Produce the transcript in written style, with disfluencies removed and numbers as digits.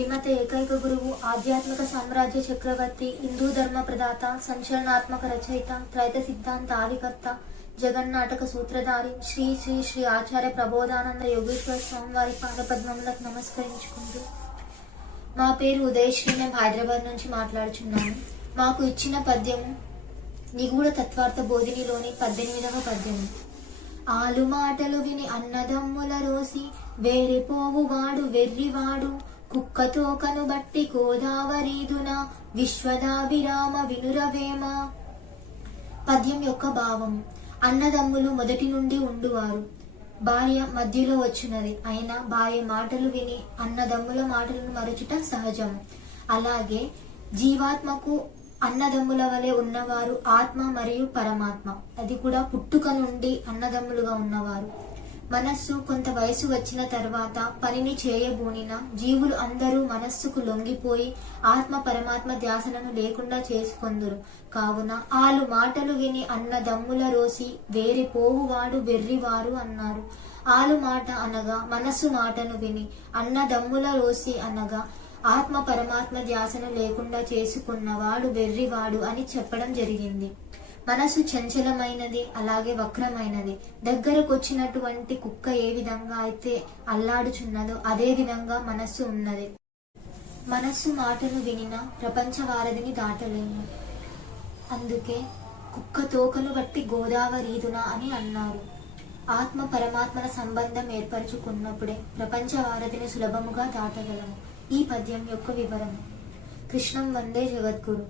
శ్రీమతి ఏకైక గురువు, ఆధ్యాత్మిక సామ్రాజ్య చక్రవర్తి, హిందూ ధర్మ ప్రదాత, సంచలనాత్మక రచయిత, త్రైత సిద్ధాంత ఆదికర్త, జగన్నాటక సూత్రధారి శ్రీ శ్రీ శ్రీ ఆచార్య ప్రబోధానంద యోగేశ్వర స్వామి వారి పాదపద్మములకు నమస్కరించుకుంటూ, మా పేరు ఉదయశ్రీ, మేము హైదరాబాద్ నుంచి మాట్లాడుచున్నాము. మాకు ఇచ్చిన పద్యము నిగూఢ తత్వార్థ బోధినిలోని 18వ పద్యము. ఆలు మాటలు విని అన్నదమ్ముల రోసి వేరిపోవువాడు వెర్రివాడు, కుక్కతో కనుబట్టి గోదావరీదున విశ్వదాభిరామ వినురవేమ. పద్యం యొక్క భావం: అన్నదమ్ములు మొదటి నుండి ఉండువారు, భార్య మధ్యలో వచ్చినది అయినా భార్య మాటలు విని అన్నదమ్ముల మాటలను మరచుట సహజం. అలాగే జీవాత్మకు అన్నదమ్ముల వలె ఉన్నవారు ఆత్మ మరియు పరమాత్మ, అది కూడా పుట్టుక నుండి అన్నదమ్ములుగా ఉన్నవారు. మనస్సు కొంత వయసు వచ్చిన తర్వాత పనిని చేయబూనిన జీవులు అందరూ మనస్సుకు లొంగిపోయి ఆత్మ పరమాత్మ ధ్యాసలను లేకుండా చేసుకొందురు. కావున ఆలు మాటలు విని అన్నదమ్ముల రోసి వేరిపోవువాడు వెర్రివారు అన్నారు. ఆలు మాట అనగా మనస్సు మాటను విని, అన్నదమ్ముల రోసి అనగా ఆత్మ పరమాత్మ ధ్యాసను లేకుండా చేసుకున్నవాడు వెర్రివాడు అని చెప్పడం జరిగింది. మనసు చంచలమైనది, అలాగే వక్రమైనది. దగ్గరకొచ్చినటువంటి కుక్క ఏ విధంగా అయితే అల్లాడుచున్నదో అదే విధంగా మనస్సు ఉన్నది. మనస్సు మాటను వినిన ప్రపంచ వారధిని దాటలేము. అందుకే కుక్క తోకను బట్టి గోదావరీదున అని అన్నారు. ఆత్మ పరమాత్మల సంబంధం ఏర్పరచుకున్నప్పుడే ప్రపంచ వారధిని సులభముగా దాటగలము. ఈ పద్యం యొక్క వివరణ: కృష్ణం వందే జగద్గురు.